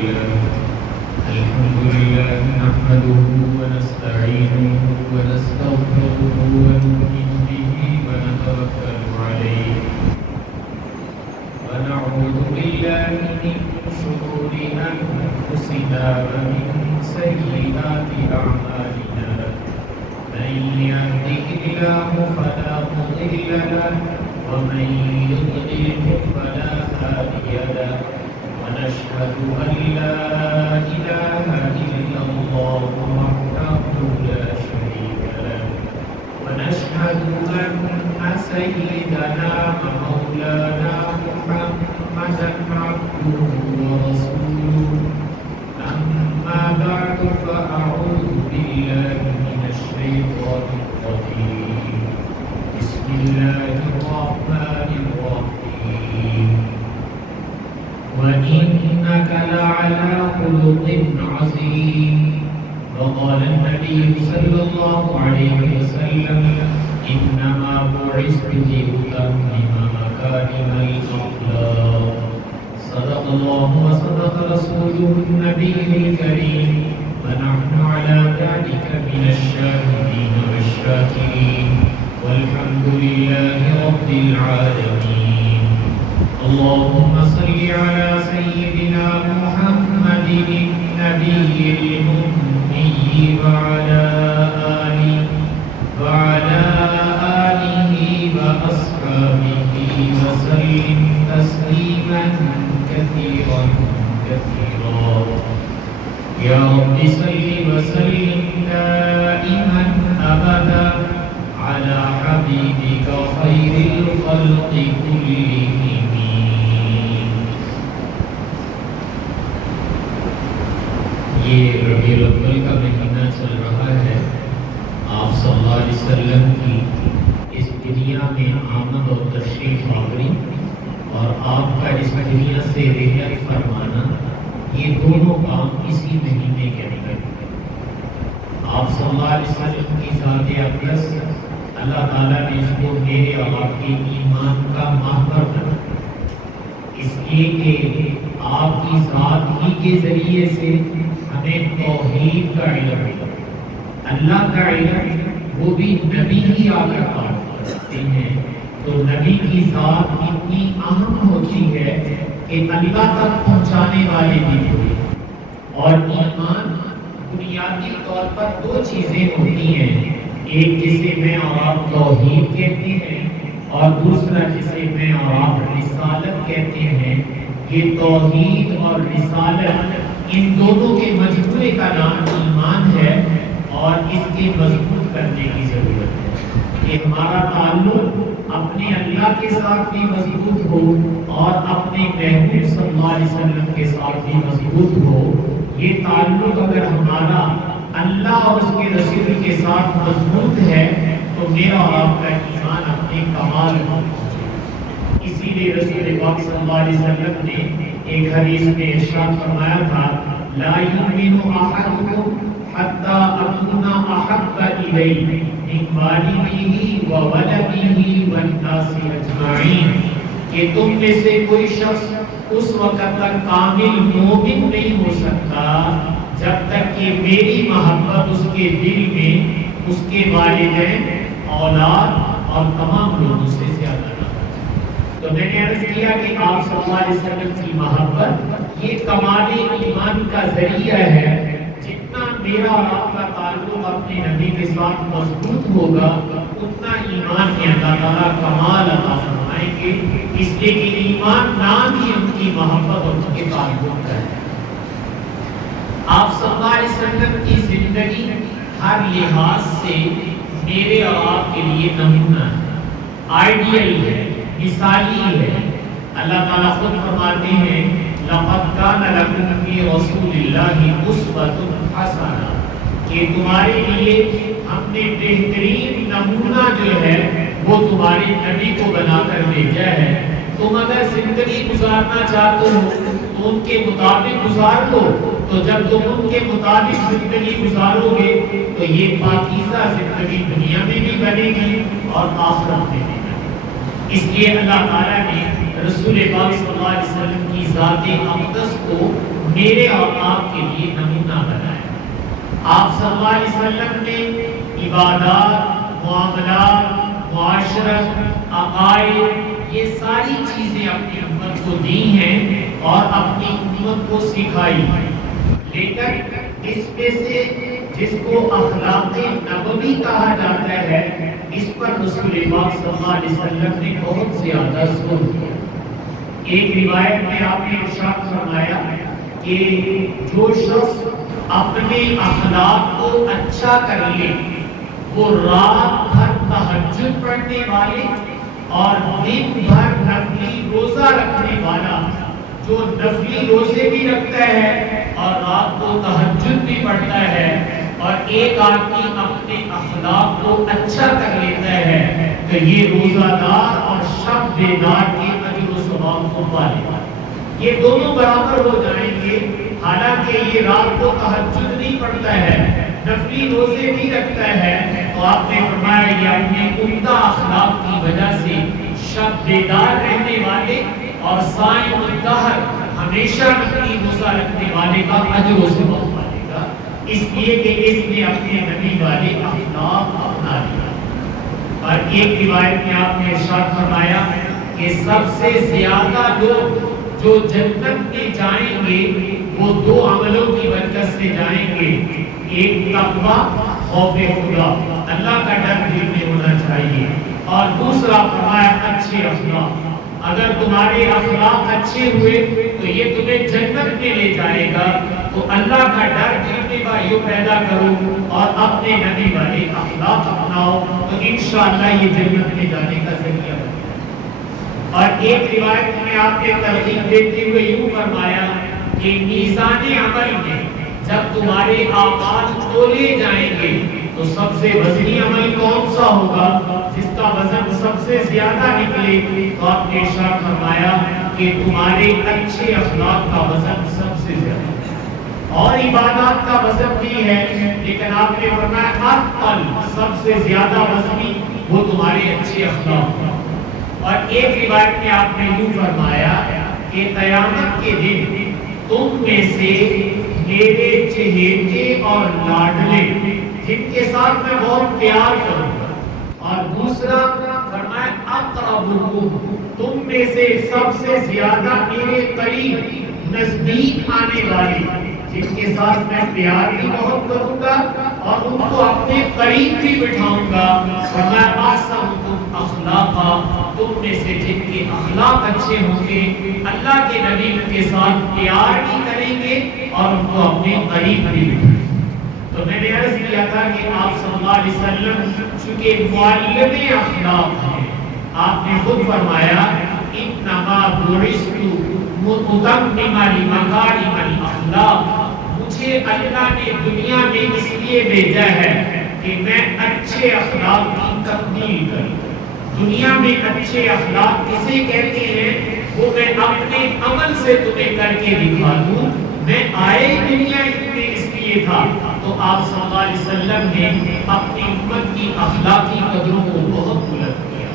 لله نحمده ونستعينه ونستغفره ونؤمن به ونتوكل عليه ونعوذ بالله من شرور أنفسنا ومن سيئات أعمالنا من يهده الله فلا مضل له ومن يضلل فلا هادي له ونشهد أن لا إله إلا الله وحده لا شريك له ونشهد أن سيدنا ومولانا محمدا عبده ورسوله أما بعد فأعوذ بالله من الشيطان الرجيم بسم الله الرحمن الرحيم وإنك لعلى خلق عظيم وقال النبي صلى الله عليه وسلم إنما بعثت لأتمم مكارم الأخلاق صدق الله وصدق رسوله النبي الكريم ونحن على ذلك من الشاهدين والشاكرين والحمد لله رب العالمين اللهم صل على سيدنا محمد النبي الأمي وعلى آله وأصحابه وسلم تسليما كثيرا كثيرا يا رب صل وسلم دائما أبدا على حبيبك خير الخلق كلهم یہ ربیع الاول کا مہینہ چل رہا ہے آپ صلی اللہ علیہ وسلم کی اس دنیا میں آمد اور تشریف آوری اور آپ کا اس دنیا سے رحلت فرمانا یہ دونوں کام اسی مہینے کے اندر آپ صلی اللہ علیہ وسلم کی ذات اقدس اللہ تعالیٰ نے اس کو میرے اور آپ کے ایمان کا محور بنا اس لیے کہ آپ کی ذات ہی کے ذریعے سے ہمیں توحید کا علم ہے اللہ کا علم وہ بھی نبی ہی آ کر بات کرتے ہیں تو نبی کی ذات اتنی اہم ہوتی ہے کہ اللہ تک پہنچانے والے بھی ہوئے اور ایمان بنیادی طور پر دو چیزیں ہوتی ہیں ایک جسے میں اور آپ توحید کہتے ہیں اور دوسرا جسے میں اور آپ رسالت کہتے ہیں یہ توحید اور رسالت ان دونوں کے مجموعے کا نام ایمان ہے اور اس کے مضبوط کرنے کی ضرورت ہے کہ ہمارا تعلق اپنے اللہ کے ساتھ بھی مضبوط ہو اور اپنے محبوب صلی اللہ علیہ وسلم کے ساتھ بھی مضبوط ہو یہ تعلق اگر ہمارا اللہ اور اس کے رسول کے ساتھ مضبوط ہے تو میرا اور آپ کا ایمان اپنے کمال ہو اسی لیے رسول پاک صلی اللہ علیہ وسلم نے ایک حدیث میں ارشاد فرمایا تھا لا یؤمن احدکم حتی اکون احب الیہ من والدہ وولدہ والناس اجمعین کہ تم میں سے کوئی شخص اس وقت تک کامل مومن نہیں ہو سکتا جب تک کہ میری محبت اس کے دل میں اس کے والدین اولاد اور تمام لوگوں سے زیادہ نہ ہو تو میں نے عرض کیا کہ آپ صلی اللہ علیہ وسلم کی محبت یہ کمال ایمان کا ذریعہ ہے جتنا میرا اور آپ کا تعلق اپنے نبی کے ساتھ مضبوط ہوگا اتنا ایمان میں اللہ تعالیٰ کمال عطا فرمائیں گے اس لیے کہ ایمان نام ہی ان کی محبت اور ان کے تعلق کا ہے آپ صلی اللہ علیہ وسلم کی زندگی ہر لحاظ سے میرے اور آپ کے لیے نمونہ ہے آئیڈیل ہے مثالی ہے اللہ تعالیٰ خود فرماتے ہیں لَقَدْ كَانَ لَكُمْ فِي رَسُولِ اللَّهِ أُسْوَةٌ حَسَنَةٌ کہ تمہارے لیے ہم نے بہترین نمونہ جو ہے وہ تمہارے نبی کو بنا کر بھیجا ہے تم اگر زندگی گزارنا چاہتے ہو تو ان کے مطابق گزار لو تو جب تم ان کے مطابق زندگی گزارو گے تو یہ پاکیزہ زندگی دنیا میں بھی بنے گی اور آخرت میں بھی بنے گی اس لیے اللہ تعالیٰ نے رسول پاک صلی اللہ علیہ وسلم کی ذات اقدس کو میرے اور آپ کے لیے نمونہ بنایا۔ آپ صلی اللہ علیہ وسلم نے عبادات، معاملات، معاشرت، عقائد، یہ ساری چیزیں اپنی امت کو دی ہیں اور اپنی امت کو سکھائی، لیکن اس میں سے جس کو اخلاق نبوی کہا جاتا ہے، اس پر رسول پاک صلی اللہ علیہ وسلم نے بہت زیادہ زور دیا۔ ایک روایت میں آپ نے ارشاد فرمایا کہ جو شخص اپنے اخلاق کو اچھا کر لے، وہ رات بھر تہجد پڑھنے والے اور دن بھر نفلی روزہ رکھنے والا، جو نفلی روزے بھی رکھتا ہے اور رات کو تہجد بھی پڑھتا ہے، اور ایک آدمی اپنے اخلاق کو اچھا کر لیتا ہے تو یہ روزہ دار اور شب بیدار کے اجر و ثواب کو پالے گا۔ یہ دونوں برابر ہو جائیں گے، حالانکہ یہ رات کو تہجد نہیں پڑھتا ہے، نفلی روزے بھی رکھتا ہے، تو آپ نے فرمایا یہ اپنے عمدہ اخلاق کی وجہ سے شب بیدار رہنے والے اور صائم الدہر ہمیشہ نفلی روزہ رکھنے والے کا اجر و ثواب پالے گا، اس لیے کہ اس نے اپنے نبی والے اخلاق اپنا لیا۔ اور ایک روایت میں آپ نے ارشاد فرمایا کہ سب سے زیادہ لوگ جو جنت میں جائیں گے وہ دو عملوں کی برکت سے جائیں گے، ایک تقویٰ، خوف خدا، اللہ کا ڈر دل میں ہونا چاہیے، اور دوسرا فرمایا اچھے اخلاق۔ اگر تمہارے اخلاق اچھے ہوئے تو یہ تمہیں جنت میں لے جائے گا، تو اللہ کا ڈر دل میں بھائیوں پیدا کرو اور اپنے نبی والے اخلاق اپناؤ، تو انشاءاللہ یہ جنت میں جانے کا ذریعہ بنے گا۔ اور ایک روایت میں آپ نے ترغیب دیتے ہوئے یوں فرمایا کہ میزان عمل میں جب تمہارے اعمال تولے جائیں گے تو سب سے وزنی عمل کون سا ہوگا، جس کا وزن سب سے زیادہ نکلے، تو آپ نے ارشاد فرمایا کہ تمہارے اچھے اخلاق کا وزن سب سے زیادہ ہے، اور عبادات کا وزن بھی ہے، لیکن آپ نے فرمایا اثقل، سب سے زیادہ وزنی وہ تمہارے اچھے اخلاق۔ اور ایک روایت میں آپ نے یوں فرمایا کہ قیامت کے دن تم میں سے میرے چہیتے اور لاڈلے، جن کے ساتھ میں بہت پیار کروں گا، اور دوسرا فرمایا اقربکم، تم میں سے سب سے زیادہ میرے قریب نزدیک آنے والے، جن کے ساتھ میں پیار بھی بہت کروں گا اور ان کو اپنے قریب بھی بٹھاؤں گا، فرمایا احسنکم اخلاقا، تم میں سے جن کے اخلاق اچھے ہوں گے، اللہ کے نبی کے ساتھ پیار بھی کریں گے اور ان کو اپنے قریب بھی بٹھائیں گے۔ تو میں نے عرض کیا تھا کہ آپ صلی اللہ علیہ وسلم چونکہ معلم اخلاق ہیں، آپ نے خود فرمایا انما بعثت متمما لمکارم الاخلاق، مجھے اللہ نے دنیا میں اس لیے بھیجا ہے کہ میں اچھے اخلاق کی تکمیل کروں۔ دنیا میں اچھے اخلاق کسے کہتے ہیں، وہ میں اپنے عمل سے تمہیں کر کے دکھا دوں۔ میں آئے دنیا میں اس لیے تھا، تو آپ صلی اللہ علیہ وسلم نے اپنی امت کی اخلاقی قدروں کو بہت بلند کیا۔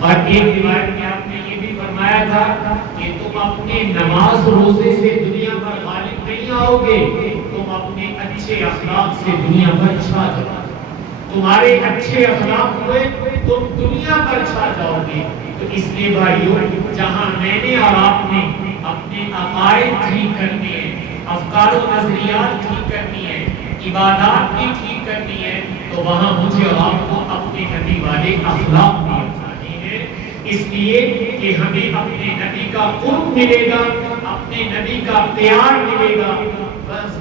اور ایک روایت میں آپ نے یہ بھی فرمایا تھا کہ تم اپنے نماز روزے سے دنیا پر غالب نہیں آؤ گے، تم اپنے اچھے اخلاق سے دنیا پر چھا جاؤ۔ تمہارے اچھے اخلاق ہوئے تم دنیا پر چھا جاؤ گے۔ تو اس لیے بھائیو، جہاں میں نے اور آپ نے اپنے عقائد ٹھیک کرنے ہیں، افکار و نظریات ٹھیک کرنی ہے، عبادات بھی ٹھیک کرنی ہے، تو وہاں مجھے اور آپ کو اپنے نبی والے اخلاق بھی اپنانے ہیں، اس لیے کہ ہمیں اپنے نبی کا قرب ملے گا، اپنے نبی کا پیار ملے گا۔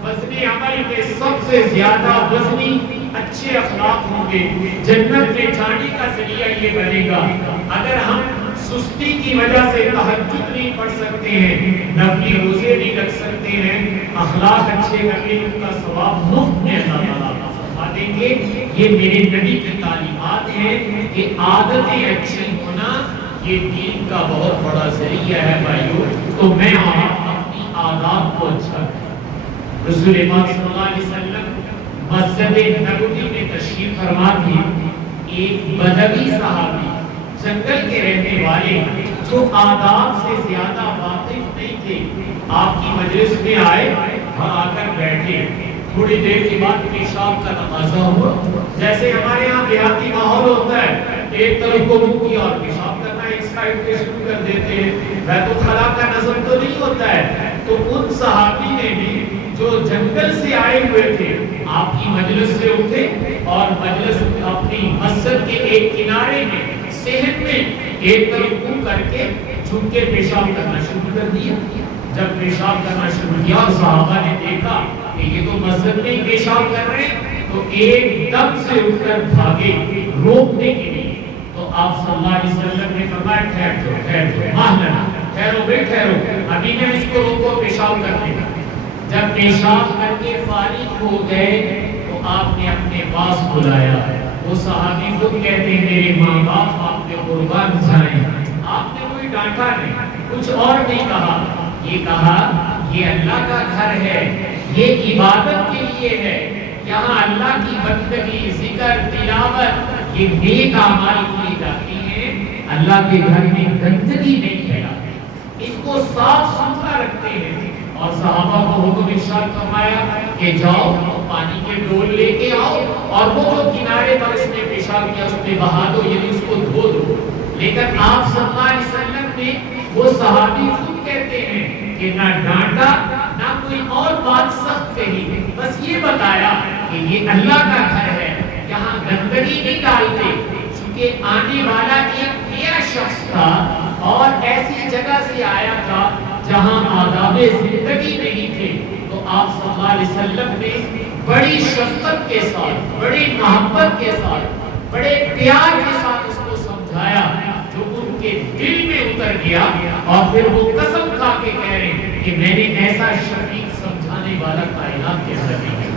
وزن عمل میں سب سے زیادہ وزنی اچھے اخلاق ہوں گے، جنت میں جانے کا ذریعہ یہ بنے گا۔ اگر ہم سستی کی وجہ سے تہجد نہیں پڑھ سکتے ہیں، نفلی روزے نہیں رکھ سکتے ہیں، اخلاق اچھے کرنے ان کا ثواب مفت میں اللہ تعالیٰ فرما دیں گے۔ یہ میرے نبی کی تعلیمات ہیں کہ عادتیں اچھی ہونا یہ دین کا بہت بڑا ذریعہ ہے بھائیو۔ تو میں آپ اپنی عادات کو اچھا کریں۔ رسول پاک صلی اللہ علیہ وسلم مسجد نبوی میں تشریف فرما تھی، ایک بدوی صحابی جنگل کے رہنے والے جو آداب سے زیادہ واقف نہیں تھے، آپ کی مجلس میں آئے اور آ کر بیٹھے، تھوڑی دیر کے بعد پیشاب کا تقاضا ہوا، جیسے ہمارے یہاں دیہاتی ماحول ہوتا ہے، ایک طرف کو منہ کیا اور پیشاب کرنا ایک سائڈ پہ شروع کر دیتے ہیں، بیت الخلاء کا نظم تو نہیں ہوتا ہے۔ تو ان صحابی نے بھی جو جنگل سے آئے ہوئے تھے، آپ کی مجلس سے اٹھے اور مجلس اپنی مسجد کے ایک کنارے میں صحن میں ایک طرف منہ کر کے جھک کے پیشاب کرنا شروع کر دیا۔ جب پیشاب کرنا شروع کیا اور صحابہ نے دیکھا کہ یہ تو مسجد میں ہی پیشاب کر رہے ہیں، تو ایک دم سے اٹھ کر بھاگے روکنے کے لیے۔ تو آپ صلی اللہ علیہ وسلم نے فرمایا ٹھہرو بے ٹھہرو، ابھی میں اس کو روکو پیشاب کرنے کا۔ جب پیشاب کر کے فارغ ہو گئے تو آپ نے اپنے پاس بلایا، وہ صحابی خود کہتے ہیں میرے ماں باپ آپ کے قربان جائیں، آپ نے کوئی ڈانٹا نہیں، کچھ اور نہیں کہا، یہ کہا یہ اللہ کا گھر ہے، یہ عبادت کے لیے ہے، یہاں اللہ کی بندگی، ذکر، تلاوت، یہ نیک اعمال کی جاتی ہیں، اللہ کے گھر میں گندگی نہیں پھیلاتے، اس کو صاف ستھرا رکھتے ہیں۔ اور صحابہ کو حکم ارشاد فرمایا کہ جاؤ پانی کے ڈول لے کے آؤ اور وہ جو کنارے پر اس نے پیشاب کیا اس میں بہا دو، یعنی اس کو دھو دو۔ لیکن آپ صلی اللہ علیہ وسلم نے، وہ صحابی خود کہتے ہیں کہ نہ ڈانٹا نہ کوئی اور بات سخت کہی، بس یہ بتایا کہ یہ اللہ کا گھر ہے، یہاں گندگی نہیں ڈالتے، چونکہ آنے والا ایک نیا شخص تھا اور ایسی جگہ سے آیا تھا جہاں آداب زندگی نہیں تھے، تو آپ صلی اللہ علیہ وسلم نے بڑی شفقت کے ساتھ، بڑی محبت کے ساتھ، بڑے پیار کے ساتھ اس کو سمجھایا، جو ان کے دل میں اتر گیا، اور پھر وہ قسم کھا کے کہہ رہے ہیں کہ میں نے ایسا شفیق سمجھانے والا کائنات کے اندر نہیں ہے۔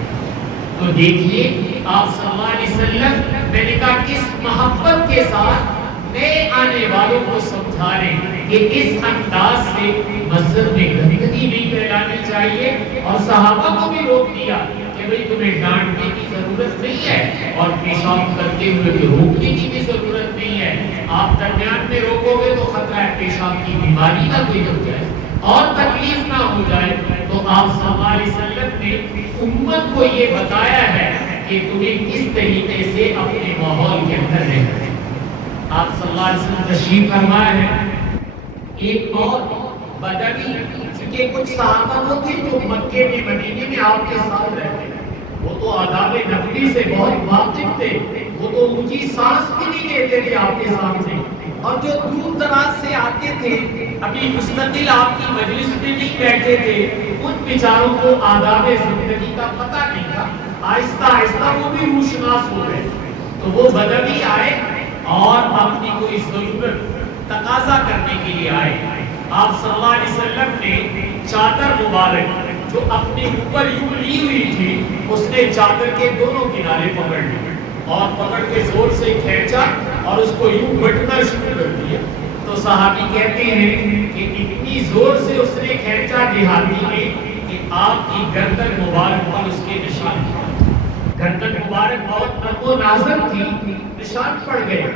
تو دیکھیے آپ صلی اللہ علیہ وسلم، میں نے کہا کس محبت کے ساتھ نئے آنے والوں کو سمجھا رہے ہیں کہ اس انداز سے مسجد میں گندگی نہیں پھیلانی چاہیے، اور صحابہ کو بھی روک دیا کہ بھئی تمہیں ڈانٹنے کی ضرورت نہیں ہے اور پیشاب کرتے ہوئے بھی روکنے کی بھی ضرورت نہیں ہے، آپ درمیان میں روکو گے تو خطرہ ہے پیشاب کی بیماری نہ کوئی ہو جائے اور تکلیف نہ ہو جائے۔ تو آپ صلی اللہ علیہ وسلم نے امت کو یہ بتایا ہے کہ تمہیں کس طریقے سے اپنے ماحول کے اندر رہنا ہے۔ آپ صلی اللہ علیہ وسلم تشریف فرمایا ہے، ایک اور بدوی، چونکہ کچھ صحابہ وہ تھے جو مکے میں مدینے میں آپ کے ساتھ رہتے ہیں، وہ تو آداب نبوی سے بہت واقف تھے، وہ تو اونچی سانس بھی نہیں لیتے تھے آپ کے سامنے، اور جو دور دراز سے آتے تھے، ابھی مستقل آپ کی مجلس میں نہیں بیٹھے تھے، ان بیچاروں کو آداب زندگی کا پتہ نہیں تھا، آہستہ آہستہ وہ بھی روشناس ہو گئے۔ تو وہ بدوی آئے اور اپنی کوئی ضرورت تقاضا کرنے کے لیے آئے، آپ صلی اللہ علیہ وسلم نے چادر مبارک جو اپنے اوپر یوں لی ہوئی تھی، اس نے چادر کے دونوں کنارے پکڑ لی اور پکڑ کے زور سے کھینچا اور اس کو یوں بٹنا شروع کر دیا۔ تو صحابی کہتے ہیں کہ اتنی زور سے اس نے کھینچا دیہاتی میں کہ آپ کی گردن مبارک پر اس کے نشان پڑے، گردن مبارک بہت نرم و نازک تھی، نشان پڑ گئے۔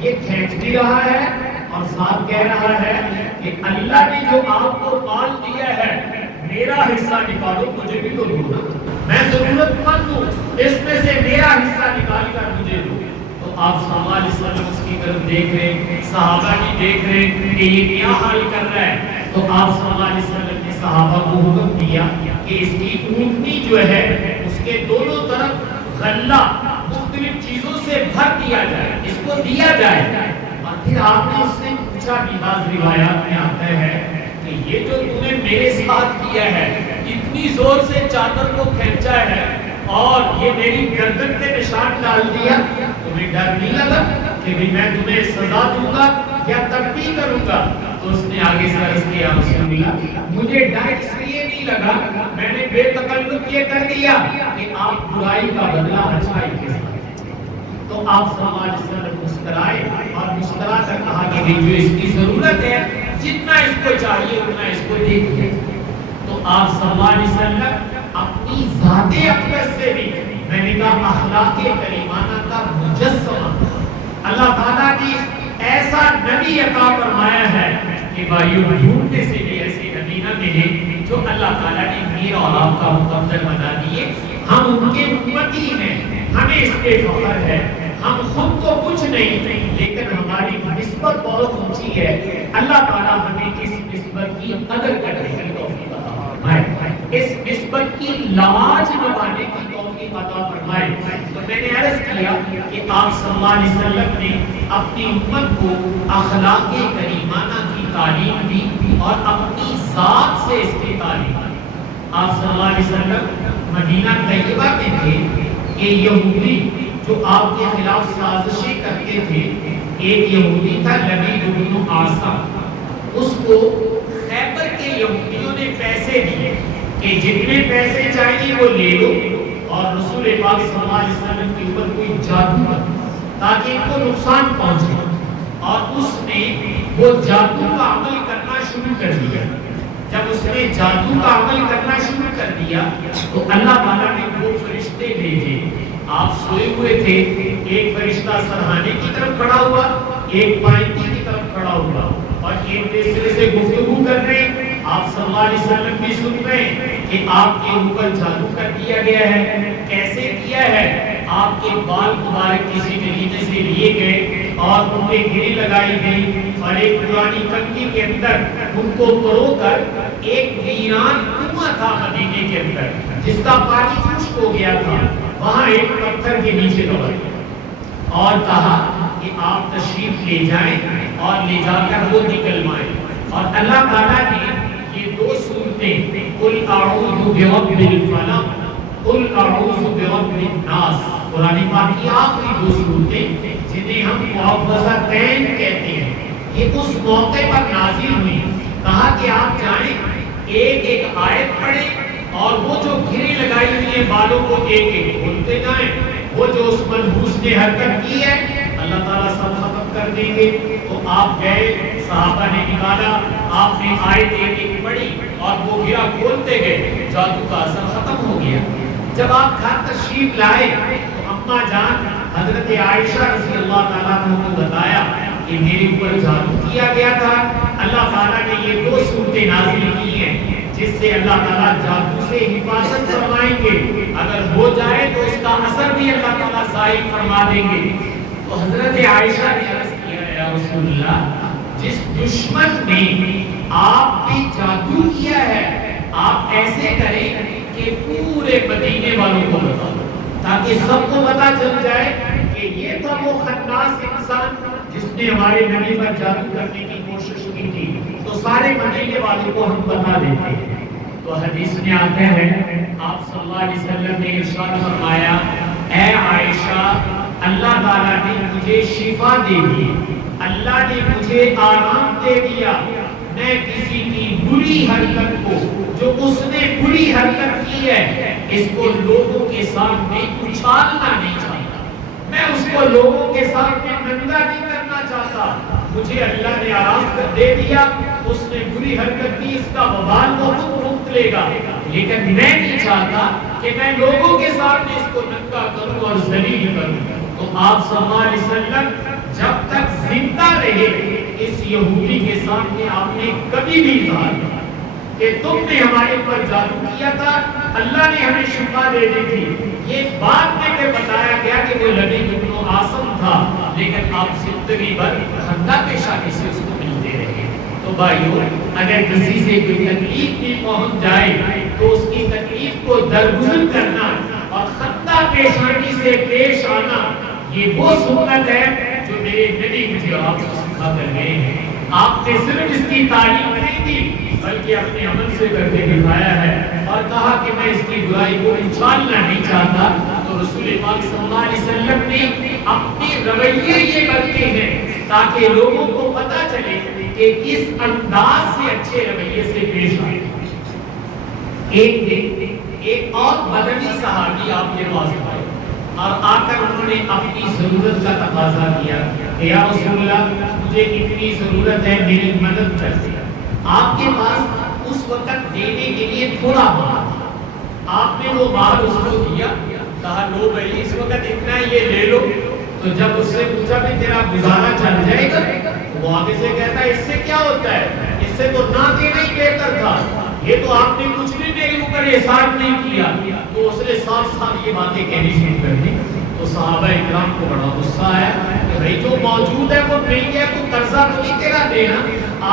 یہ کھینچ بھی رہا ہے اور ساتھ کہہ رہا ہے کہ اللہ نے جو آپ کو مال دیا ہے میرا حصہ نکالو، مجھے بھی تو دو، میں ضرورت مند ہوں، اس میں سے میرا حصہ نکال کر مجھے دو۔ تو آپ صلی اللہ علیہ وسلم اس کی طرف دیکھ رہے ہیں، صحابہ بھی دیکھ رہے ہیں کہ یہ کیا حال کر رہا ہے۔ تو آپ صلی اللہ علیہ وسلم نے صحابہ کو حکم دیا کہ اس کی اونٹنی جو ہے اس کے دونوں طرف غلہ مختلف چیزوں سے بھر دیا جائے، اس کو دیا جائے۔ اور پھر آپ نے اس سے پوچھا، بھی بعض روایات میں آتا ہے کہ یہ جو تم نے میرے ساتھ کیا ہے، اتنی زور سے چادر کو کھینچا ہے اور یہ میری گردن پہ نشان ڈال دیا، تمہیں ڈر نہیں لگا کہ میں تمہیں سزا دوں گا یا تنبیہ کروں گا؟ تو اس نے آگے سے عرض کیا، رسول اللہ مجھے ڈر اس لیے نہیں لگا، میں نے بے تکلف یہ کر دیا کہ آپ برائی کا بدلہ اچھائی کے ساتھ۔ تو آپ صلی اللہ علیہ وسلم مسکرائے اور مسکرا کر کہا کہ جو اس کی ضرورت ہے جتنا اس کو چاہیے اتنا اس کو دیکھیے۔ تو آپ صلی اللہ علیہ وسلم اپنی ذات اقدس سے بھی، میں نے کہا اخلاق کریمانہ کا مجسمہ، اللہ تعالیٰ نے ایسا نبی عطا فرمایا ہے کہ بھائیو ڈھونڈنے سے بھی ایسے نبی مدینہ میں ہیں جو اللہ تعالیٰ نے میرا اور آپ کا مقدر بنا دیے. ہم ان کے امتی ہیں, ہمیں اس پہ فخر ہے. ہم خود تو کچھ نہیں لیکن ہماری نسبت بہت اونچی ہے. اللہ تعالیٰ ہمیں اس نسبت کی قدر کرنے کی توفیق عطا فرمائے, اس نسبت کی لاج نبھانے کی توفیق عطا فرمائے. تو میں نے عرض کیا کہ آپ صلی اللہ علیہ وسلم نے اپنی امت کو اخلاق کریمانہ کی تعلیم دی اور اپنی ذات سے اس کی تعلیم دی. آپ صلی اللہ علیہ وسلم مدینہ طیبہ میں تھے کہ یہودی جو آپ کے خلاف سازشیں کرتے تھے, ایک یہودی تھا لبید بن عاصم, اس کو خیبر کے یہودیوں نے پیسے دیے کہ جتنے پیسے چاہیے وہ لے لو اور رسول پاک صلی اللہ علیہ وسلم کے اوپر کوئی جادو کر تاکہ ان کو نقصان پہنچے. اور اس نے وہ جادو کا عمل کرنا شروع کر دیا. جب اس نے جادو کا عمل کرنا شروع کر دیا تو اللہ تعالیٰ نے وہ فرشتے بھیجے. آپ سوئے ہوئے تھے, ایک فرشتہ سرہانے کی طرف کھڑا ہوا, ایک پائنتی کی طرف کھڑا ہوا اور ایک دوسرے سے گفتگو کر رہے. آپ صلی اللہ علیہ وسلم بھی سن رہے کہ آپ کے اوپر جادو کر دیا گیا ہے. کیسے کیا ہے؟ آپ کے بال مبارک کسی طریقے سے لیے گئے اور ان پہ گری لگائی گئی اور ایک پرانی کنگھی کے اندر ان کو پرو کر ایک ویران کنواں تھا مدینے کے اندر جس کا پانی خشک ہو گیا تھا, وہاں ایک پتھر کے نیچے دبا دیا اور کہا کہ آپ تشریف لے جائیں اور لے جا کر وہ نکلوائیں. اور اللہ تعالیٰ نے یہ دو صورتیں قل اعوذ برب الفلق قل اعوذ برب الناس, قرآن پاک کی آخری دو صورتیں جنہیں ہم معوذتین کہتے ہیں, یہ اس موقع پر نازل ہوئی. کہا کہ آپ جائیں ایک ایک آیت پڑھیں اور وہ جو گھری لگائی ہوئی ہیں بالوں کو ایک ایک کھولتے جائیں. وہ جو اس منحوس نے حرکت کی ہے اللہ تعالیٰ سب ختم کر دیں گے. تو آپ گئے, صحابہ نے نکالا, آپ نے آیت ایک ایک پڑھی اور وہ گھرا کھولتے گئے, جادو کا اثر ختم ہو گیا. جب آپ گھر تشریف لائے تو اماں جان حضرت عائشہ رضی اللہ تعالیٰ عنہ کو بتایا کہ میرے اوپر جادو کیا گیا تھا. اللہ تعالیٰ نے یہ دو صورتیں نازل کی ہیں جس سے اللہ تعالیٰ جادو سے حفاظت فرمائیں گے. اگر ہو جائے تو اس کا اثر بھی اللہ تعالیٰ ظاہر فرما دیں گے. تو حضرت عائشہ نے عرض کیا یا رسول اللہ, جس دشمن نے آپ پہ جادو کیا ہے آپ ایسے کریں کہ پورے مدینے والوں کو بتا دو تاکہ سب کو پتا چل جائے کہ یہ تھا وہ خناس انسان جس نے ہمارے نبی پر جادو کرنے کی کوشش کی تھی. تو سارے مدینے والوں کو ہم بتا دیتے ہیں. تو حدیث میں آتے ہیں آپ صلی اللہ علیہ وسلم نے ارشاد فرمایا, اے عائشہ اللہ تعالیٰ نے مجھے شفا دے دی, اللہ نے مجھے آرام دے دیا. میں کسی کی بری حرکت کو جو اس نے بری حرکت کی ہے اس کو لوگوں کے سامنے اچھالنا نہیں چاہتا, میں اس کو لوگوں کے سامنے ننگا نہیں کرنا چاہتا. مجھے اللہ نے آرام دے دیا, اس نے بری حرکت کی, اس کا وبال وہ خود لے گا, لیکن میں نہیں چاہتا کہ میں لوگوں کے سامنے اس کو ننگا کروں اور ذلیل کروں. تو آپ صلی اللہ علیہ وسلم جب تک زندہ رہے اس یہودی کے سامنے آپ نے کبھی بھی کہا کہ تم نے ہمارے اوپر جادو کیا تھا, اللہ نے ہمیں شفا دے دی تھی. یہ بات میں کہ بتایا گیا کہ وہ لبید بن عاصم تھا, لیکن آپ زندگی بھر خندہ پیشانی سے اس کو ملتے رہے. تو بھائیو, اگر کسی سے کوئی تکلیف بھی پہنچ جائے تو اس کی تکلیف کو درگزر کرنا اور خندہ پیشانی سے پیش آنا, یہ وہ سنت ہے جو میرے نبی مجھے آپ کو سکھا کر گئے ہیں. آپ نے صرف اس کی تعلیم نہیں دی بلکہ اپنے عمل سے کر کے دکھایا ہے اور کہا کہ میں اس کی برائی کو اچھالنا نہیں چاہتا. تو رسول پاک صلی اللہ علیہ وسلم نے اپنے رویے یہ برتے ہیں تاکہ لوگوں کو پتہ چلے کہ کس انداز سے اچھے رویے سے پیش آئے. ایک اور مدنی صحابی آپ کے پاس آئے اور آ کر انہوں نے اپنی ضرورت کا تقاضا کیا کہ یا رسول اللہ مجھے اتنی ضرورت ہے, میری مدد کر دیں. آپ کے پاس اس وقت دینے کے لیے تھوڑا مال, آپ نے وہ مال اس کو دیا, کہا لو بھائی اس وقت اتنا یہ لے لو. تو جب اس سے پوچھا کہ تیرا گزارا چل جائے گا, وہ آگے سے کہتا ہے اس سے کیا ہوتا ہے, اس اس سے تو نہ دینا ہی بہتر تھا، یہ تو آپ نے کچھ بھی میرے اوپر احسان نہیں کیا۔ تو اس نے صاف صاف یہ باتیں کہنی شروع کر دی۔ تو صحابہ اکرام کو بڑا غصہ آیا کہ بھائی جو موجود ہے وہ نہیں ہے، تو قرضہ تو نہیں تیرا دینا،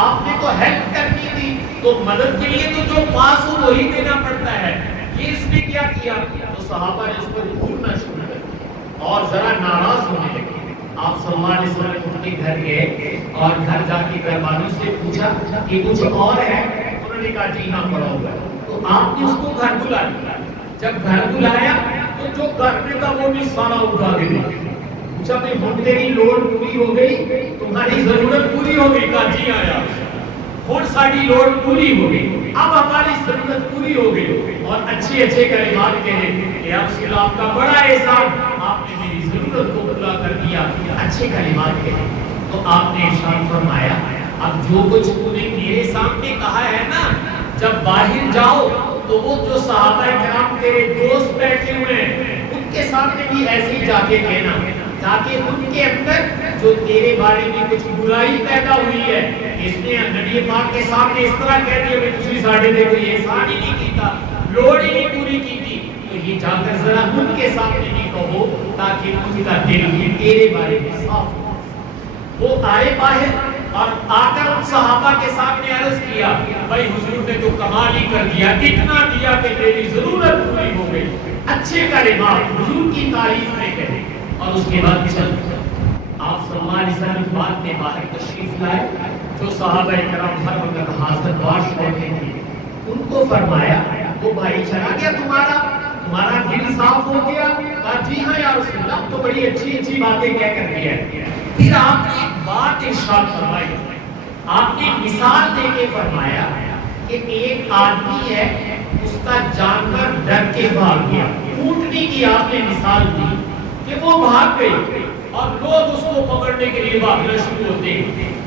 آپ نے تو ہیلپ کرنی تھی، تو مدد کے لیے تو جو پاس ہو وہی دینا پڑتا ہے، یہ اس نے کیا کیا؟ تو صحابہ نے اس کو گھورنا شروع کر دیا اور ذرا ناراض ہونے لگے۔ آپ صلی اللہ علیہ وسلم ان کے گھر گئے اور گھر جا کے گھر والوں سے پوچھا کہ کچھ اور ہے؟ انہوں نے کہا جی ہاں پڑا ہوا ہے۔ تو آپ نے اس کو گھر بلا لیا۔ جب گھر بلایا تو جو گھر میں تھا وہ بھی سارا اٹھا کے دے دیا۔ پوچھا بھائی ہم تیری لوڑ پوری ہو گئی، تمہاری ضرورت پوری ہو گئی؟ کہا جی ہاں یا رسول اللہ، اور ساری لوڑ پوری ہو گئی، اب ہماری ضرورت پوری ہو گئی۔ اور اچھے اچھے کلمات کہے کہ یا رسول اللہ آپ کا بڑا احسان، آپ نے میری ضرورت کو پورا کر دیا، اچھے کلمات کہے۔ تو آپ نے ارشاد فرمایا اب جو کچھ تو نے میرے سامنے کہا ہے نا، جب باہر جاؤ تو وہ جو صحابہ کرام تیرے دوست بیٹھے ہوئے ہیں ان کے سامنے بھی ایسے ہی جا کے کہنا، تاکہ ان کے اندر جو تیرے بارے میں کچھ برائی پیدا ہوئی ہے، اس نے نبی پاک کے سامنے اس طرح کہہ دیا کہ تسی ساڈے تے کوئی احسان ہی نہیں کیتا، لوڑ ہی نہیں پوری کی تھی، تو یہ جا کر ذرا ان کے سامنے بھی کہو تاکہ ان کا دل بھی تیرے بارے میں صاف ہو۔ وہ آئے باہر اور آ کر ان صحابہ کے سامنے عرض کیا بھائی حضور نے تو کمال ہی کر دیا، اتنا دیا کہ میری ضرورت پوری ہو گئی۔ اچھے کلمات حضور کی تعریف میں کہے اور اس کے بعد چل آپ صلی اللہ علیہ وسلم بعد میں باہر تشریف لائے۔ جو صحابہ کرام ہر وقت حاضر باش رہتے تھے ان کو فرمایا وہ بھائی چلا گیا تمہارا دل صاف ہو گیا؟ کہا جی ہاں یا رسول اللہ، تو بڑی اچھی اچھی باتیں کہہ کر دیا۔ پھر آپ نے ایک بات ارشاد فرمائی، آپ نے مثال دے کے فرمایا کہ ایک آدمی ہے اس کا جانور ڈر کے بھاگ گیا، اونٹنی کی آپ نے مثال دی کہ وہ بھاگ گئی اور لوگ اس کو پکڑنے کے لیے بھاگنا شروع ہوتے،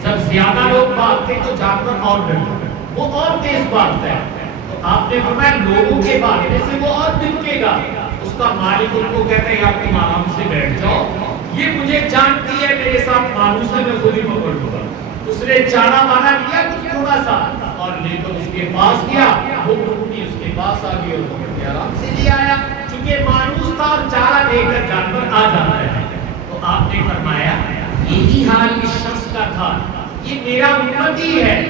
جب زیادہ لوگ بھاگتے تو جانور اور ڈرتا، وہ اور تیز بھاگتا ہے۔ تو آپ نے فرمایا لوگوں کے بھاگنے سے وہ اور دکے گا۔ اس کا مالک ان کو کہتا ہے یار تم آرام سے بیٹھ جاؤ، یہ مجھے جانتی ہے میرے ساتھ مانوس ہے، میں خود ہی پکڑ لوں گا۔ اس نے چارہ مارا لیا کچھ تھوڑا سا اور لے کر اس کے پاس گیا، وہ اونٹنی اس کے پاس آ گئی اور پکڑ کے آرام سے لے آیا، چونکہ مانوس تھا اور چارہ دے کر جانور آ جاتا ہے۔ تو آپ نے فرمایا یہی حال اس شخص کا تھا، یہ میرا امتی ہے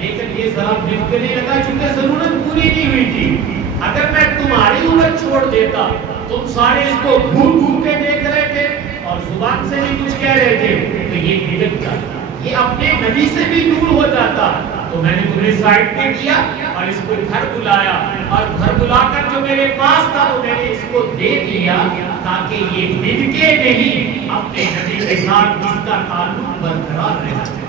لیکن یہ ذرا بگڑنے لگا چونکہ ضرورت پوری نہیں ہوئی تھی۔ اگر میں تمہاری اوپر چھوڑ دیتا تم سارے اس کو گھور گھور کے دیکھ رہے تھے اور زبان سے بھی کچھ کہہ رہے تھے تو یہ بگڑ جاتا، یہ اپنے نبی سے بھی دور ہو جاتا۔ تو میں نے تمہیں سائڈ پہ کیا اور اس کو گھر بلایا اور گھر بلا کر جو میرے پاس تھا وہ میں نے اس کو دے دیا تاکہ یہ بگڑے نہیں، اپنے نبی کے ساتھ جس کا تعلق برقرار رہے۔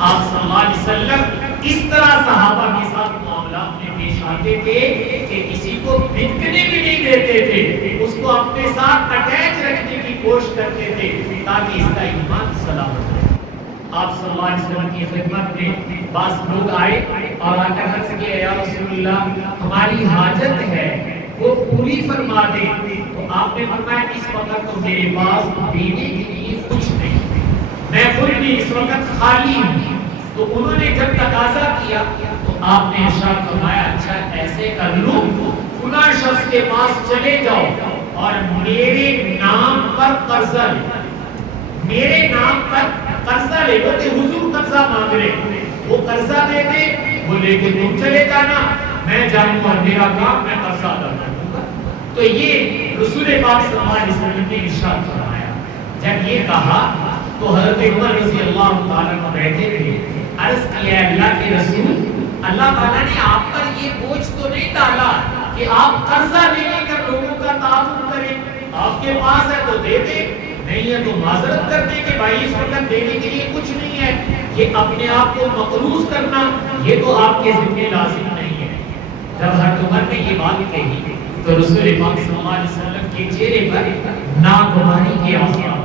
آپ صلی اللہ علیہ وسلم اس طرح صحابہ کے ساتھ معاملات میں پیش آتے تھے کہ کسی کو بگڑنے بھی نہیں دیتے تھے، اس کو اپنے ساتھ اٹیچ رکھنے کی کوشش کرتے تھے تاکہ اس کا ایمان سلامت رہے۔ آپ صلی اللہ علیہ وسلم کی خدمت میں بعض لوگ آئے اور آ کر عرض کیا یا رسول اللہ ہماری حاجت ہے وہ پوری فرما دیں۔ تو آپ نے فرمایا اس وقت تو میرے پاس دینے کے لیے کچھ نہیں، میں خود بھی اس وقت خالی ہوں۔ تو انہوں نے جب تقاضا کیا تو آپ نے ارشاد فرمایا اچھا ایسے کر لو فلاں شخص کے پاس چلے جاؤ اور میرے نام پر قرضہ لے، میرے نام پر قرضہ لے لو کہ حضور قرضہ مانگ رہے، وہ قرضہ دے دے، وہ لے کے تم چلے جانا، میں جاؤں گا میرا کام میں قرضہ ادا کر دوں گا۔ تو یہ رسول پاک صلی اللہ علیہ وسلم نے ارشاد فرمایا۔ جب یہ کہا تو حضرت عمر رضی اللہ تعالیٰ عنہ بیٹھے تھے، عرض کیا اللہ کے رسول اللہ تعالیٰ نے آپ پر یہ بوجھ تو نہیں ڈالا کہ آپ قرضہ لے کر لوگوں کا تعاون کریں، آپ کے پاس ہے تو دے دیں، نہیں ہے تو معذرت کر دیں کہ بھائی اس وقت دینے کے لیے کچھ نہیں ہے۔ یہ اپنے آپ کو مقروض کرنا یہ تو آپ کے ذمہ لازم نہیں ہے۔ جب حضرت عمر نے یہ بات کہی تو رسول پاک صلی اللہ علیہ وسلم کے چہرے پر ناگواری کے آثار،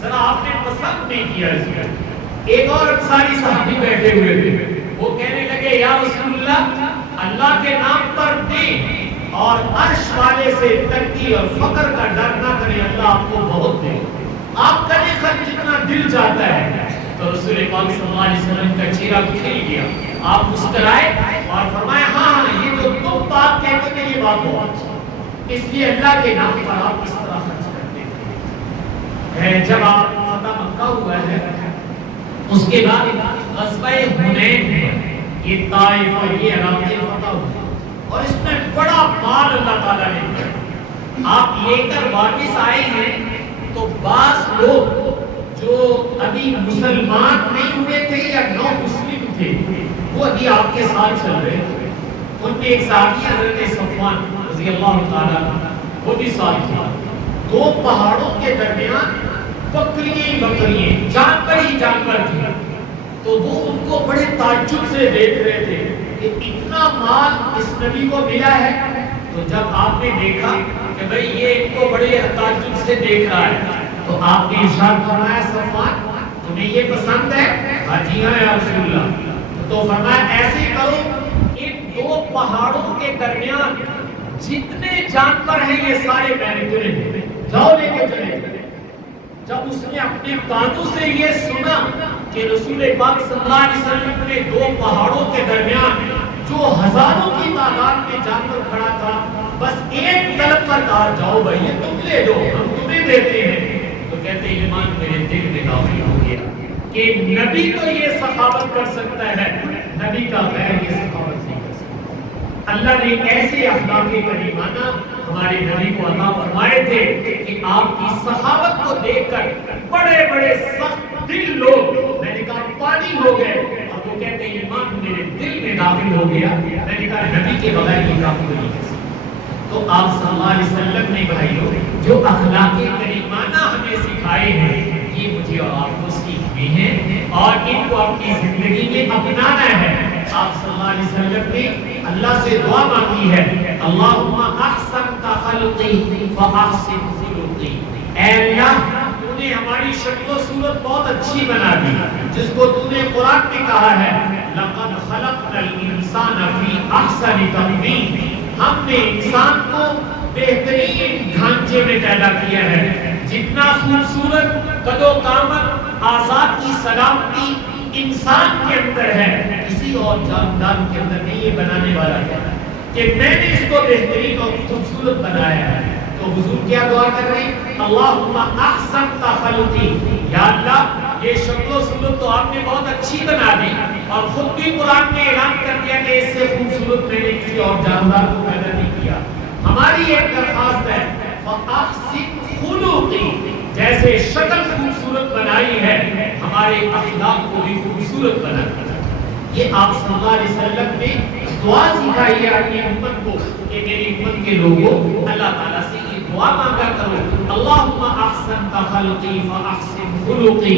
ذرا آپ نے پسند نہیں کیا اس کو۔ ایک اور انصاری صحابی بیٹھے ہوئے تھے، وہ کہنے لگے یا رسول اللہ کے نام پر دیں اور عرش والے سے تنگی اور فقر کا ڈر نہ کریں، اللہ آپ کو بہت دے، آپ کریں خرچ جتنا دل چاہتا ہے، تو رسول پاک صلی اللہ علیہ وسلم کا چہرہ کھل گیا، آپ مسکرائے اور فرمایا ہاں یہ جو تم بات کہتے تھے یہ بات بہت اچھی، اس لیے اللہ کے نام پر آپ اس طرح خرچ کرتے ہیں۔ جب آپ فتح مکہ ہوا ہے، اس کے بعد غزوہ حنین ہوا، یہ طائف اور یہ علاقے فتح ہوئے اور اس میں بڑا مال اللہ تعالیٰ نے دیا، آپ لے کر واپس آئے ہیں تو بعض لوگ جو ابھی مسلمان نہیں ہوئے تھے یا نو مسلم تھے وہ ابھی آپ کے ساتھ چل رہے تھے، ان میں ایک صحابی حضرت صفوان رضی اللہ تعالیٰ وہ بھی ساتھ تھے، دو پہاڑوں کے درمیان بکریاں جانور ہی جانور تھے، تو وہ ان کو بڑے تعجب سے دیکھ رہے تھے کہ اتنا مال اس نبی کو ملا ہے۔ تو جب آپ نے دیکھا کہ بھئی یہ ان کو بڑے تعجب سے دیکھ رہا ہے تو آپ نے ارشاد فرمایا صفوان تمہیں یہ پسند ہے؟ ہاں جی ہاں یا رسول اللہ۔ تو فرمایا ایسے کرو ان دو پہاڑوں کے درمیان جتنے جانور ہیں یہ سارے میں نے تمہیں جاؤ لے کے چلے۔ جب اس نے اپنے کانوں سے یہ سنا کہ رسول پاک صلی اللہ علیہ وسلم نے دو پہاڑوں کے درمیان جو ہزاروں کی تعداد میں جانور کھڑا تھا بس ایک طلب پر کہا جاؤ بھائی یہ تم لے دو ہم تمہیں دیتے ہیں، تو کہتے ہیں ایمان میرے دل میں داخل ہو گیا کہ نبی تو یہ سخاوت کر سکتا ہے، نبی کا غیر یہ سخاوت نہیں کر سکتا۔ اللہ نے ایسے اخلاق کریمانہ ہمارے نبی کو عطا فرمائے تھے کہ آپ کی سخاوت کو دیکھ کر بڑے بڑے سخت دل لوگ میں نے کہا پانی ہو گئے، اور وہ کہتے ہیں ایمان میرے دل میں داخل ہو گیا، میں نے کہا نبی کے بغیر یہ کام نہیں کر سکتا۔ تو آپ صلی اللہ علیہ وسلم نے بھائیوں جو اخلاق کریمانہ ہمیں سکھائے ہیں یہ مجھے اور آپ کو سیکھنے ہیں اور ان کو اپنی زندگی میں اپنانا ہے۔ آپ صلی اللہ علیہ وسلم نے اللہ سے دعا مانگی ہے اللہم احسنت خلقی فاحسن خلقی، اے اللہ تو نے ہماری شکل و صورت بہت اچھی بنا دی، جس کو تو نے قرآن میں کہا ہے لقد خلقنا الانسان فی احسن تقویم، ہم نے انسان کو بہترین ڈھانچے میں پیدا کیا ہے، جتنا خوبصورت قد و قامت آزاد کی سلامتی انسان کے اندر ہے کسی اور جاندار کے اندر نہیں، یہ بنانے والا ہے کہ میں نے اس کو بہترین اور خوبصورت بنایا ہے۔ تو حضور کیا دعا کر رہے ہیں اللہم احسنت خلقی، یا اللہ یہ شکل و صورت تو آپ نے بہت اچھی بنا دی اور خود بھی قرآن میں اعلان کر دیا کہ اس سے خوبصورت میں نے کسی اور جاندار کو پیدا نہیں کیا، ہماری ایک درخواست ہے فاحسن خلقی، جیسے شکل خوبصورت بنائی ہے ہمارے اخلاق کو بھی خوبصورت بنا دیا۔ یہ آپ صلی اللہ علیہ وسلم نے دعا سکھائی ہے اپنی امت کو کہ میری امت کے لوگوں اللہ تعالیٰ سے یہ دعا مانگا کرو اللہم احسنت خلقی فاحسن خلقی،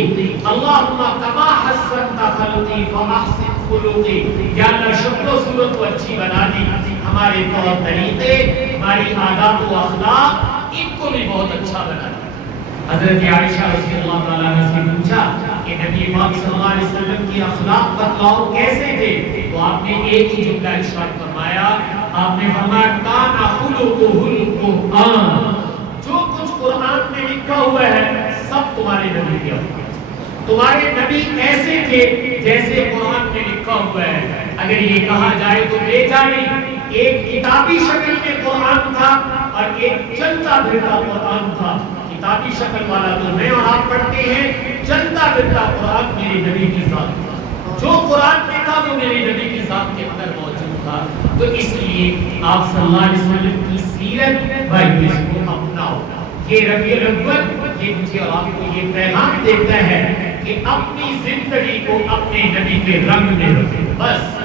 اللہم کما حسنت خلقی فاحسن خلقی، یا اللہ شکل و صورت کو اچھی بنا دی، ہمارے طور طریقے ہماری عادات و اخلاق ان کو بھی بہت اچھا بنا دی۔ حضرت عائشہ رضی اللہ تعالیٰ عنہ سے پوچھا کہ نبی پاک صلی اللہ علیہ وسلم کی اخلاق بتلاؤ کیسے تھے، تو آپ نے ایک ہی جملہ ارشاد فرمایا، آپ نے فرمایا کان خلقہ القرآن، جو کچھ قرآن میں لکھا ہوا ہے سب تمہارے نبی کے اخلاق، تمہارے نبی ایسے تھے جیسے قرآن میں لکھا ہوا ہے۔ اگر یہ کہا جائے تو بے جانی ایک کتابی شکل میں قرآن تھا اور ایک چلتا پھرتا قرآن تھا۔ کتابی شکل والا تو میں اور آپ پڑھتے ہیں، چلتا پھرتا قرآن میرے نبی کی ذات تھا، جو قرآن میں تھا وہ میرے نبی کی ذات کے اندر موجود تھا۔ تو اس لیے آپ صلی اللہ علیہ وسلم کی سیرت بھائی اس کو اپناؤ۔ یہ ربیع الاول یہ مجھے اور آپ کو یہ پیغام دیتا ہے کہ اپنی زندگی کو اپنے نبی کے رنگ میں رکھیں، بس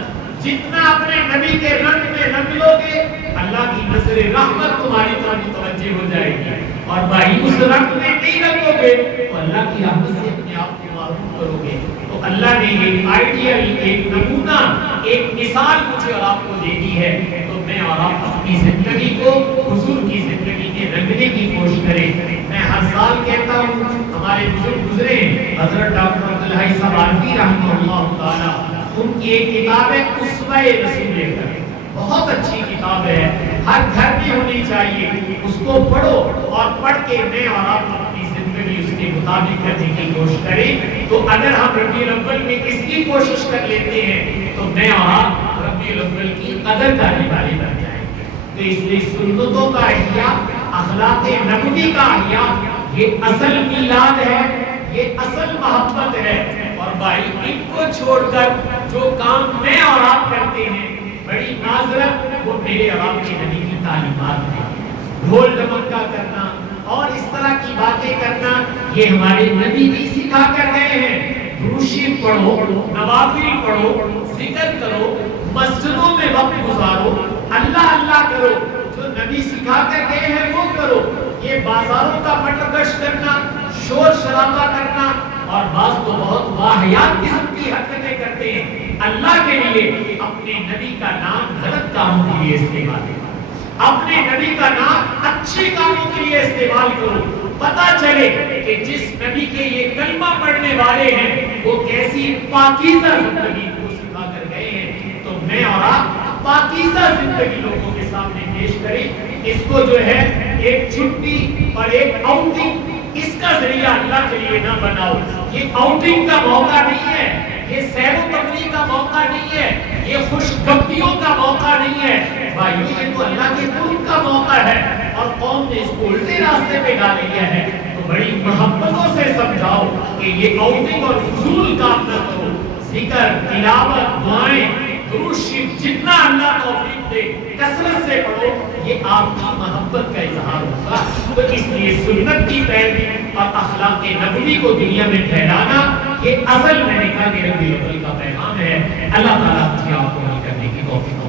جتنا اپنے نبی کے رنگ میں رنگ لو گے اللہ کی نظر رحمت تمہاری طرف متوجہ ہو جائے گی، اور بھائی اس رنگ میں نہیں رنگو گے تو اللہ کی رحمت سے اپنے آپ کو معروف کرو گے۔ تو اللہ نے ایک آئیڈیل، ایک نمونہ، ایک مثال مجھے اور آپ کو دے دی ہے، تو میں اور آپ اپنی زندگی کو حضور کی زندگی میں رنگنے کی کوشش کریں۔ میں ہر سال کہتا ہوں ہمارے بزرگ گزرے حضرت ڈاکٹر عبدالحی صاحب عارفی رحمہ اللہ تعالی، ان کی ایک کتاب ہے اسوہ رسول اکرم، بہت اچھی کتاب ہے، ہر گھر میں ہونی چاہیے، اس کو پڑھو اور پڑھ کے میں اور آپ اپنی زندگی زندگی اس کے مطابق کرنے کی کوشش کریں. تو اگر ہم ربیع الاول میں اس کی کوشش کر لیتے ہیں تو میں اور آپ ربیع الاول کی قدر کرنے والے بن جائیں گے. تو اس لیے سنتوں کا احیاء، اخلاق نبوی کا احیاء، یہ اصل میلاد ہے، یہ اصل محبت ہے. اور بھائی ان کو چھوڑ کر جو کام میں اور آپ کرتے ہیں، بڑی معذرت، وہ میرے اور آپ کے نبی کی تعلیمات ہیں. ڈھول ڈمکا کرنا اور اس طرح کی باتیں کرنا یہ ہمارے نبی بھی سکھا کر گئے ہیں. درود پڑھو، نوافل پڑھو، ذکر کرو، مسجدوں میں وقت گزارو، اللہ اللہ کرو، جو نبی سکھا کر گئے ہیں وہ کرو. یہ بازاروں کا مٹرگش کرنا، شور شرابہ کرنا اور بعض تو بہت واہیات قسم کی حرکتیں کرتے ہیں، اللہ کے لیے اپنے نبی کا نام غلط کاموں کے لیے استعمال کرو. اپنے نبی کا نام اچھے کاموں کے لیے استعمال کرو. پتا چلے کہ جس نبی کے یہ کلمہ پڑھنے والے ہیں وہ کیسی پاکیزہ زندگی کو سکھا کر گئے ہیں. تو میں اور آپ پاکیزہ زندگی لوگوں کے سامنے پیش کریں. اس کو جو ہے ایک چھٹی اور ایک آؤٹنگ، اس کا ذریعہ اللہ کے لیے نہ بناؤ. یہ آؤٹنگ کا موقع نہیں ہے، یہ سیر و تفریح کا موقع نہیں ہے، یہ خوش گپیوں کا موقع نہیں ہے. بھائیو یہ تو اللہ کے قرب کا موقع ہے اور قوم نے اس کو الٹے راستے پہ ڈال دیا ہے. تو بڑی محبتوں سے سمجھاؤ کہ یہ آؤٹنگ اور فضول کام نہ کرو. ذکر، تلاوت، دعائیں، درود شریف جتنا اللہ توفیق دے کثرت سے پڑھو، یہ آپ کی محبت کا اظہار ہوگا. تو اس لیے سنت کی پیروی اور اخلاق نبوی کو دنیا میں پھیلانا یہ اصل میں نے کہا کہ ربیع الاول کا پیغام ہے. اللہ تعالیٰ مجھے آپ کو عمل کرنے کی توفیق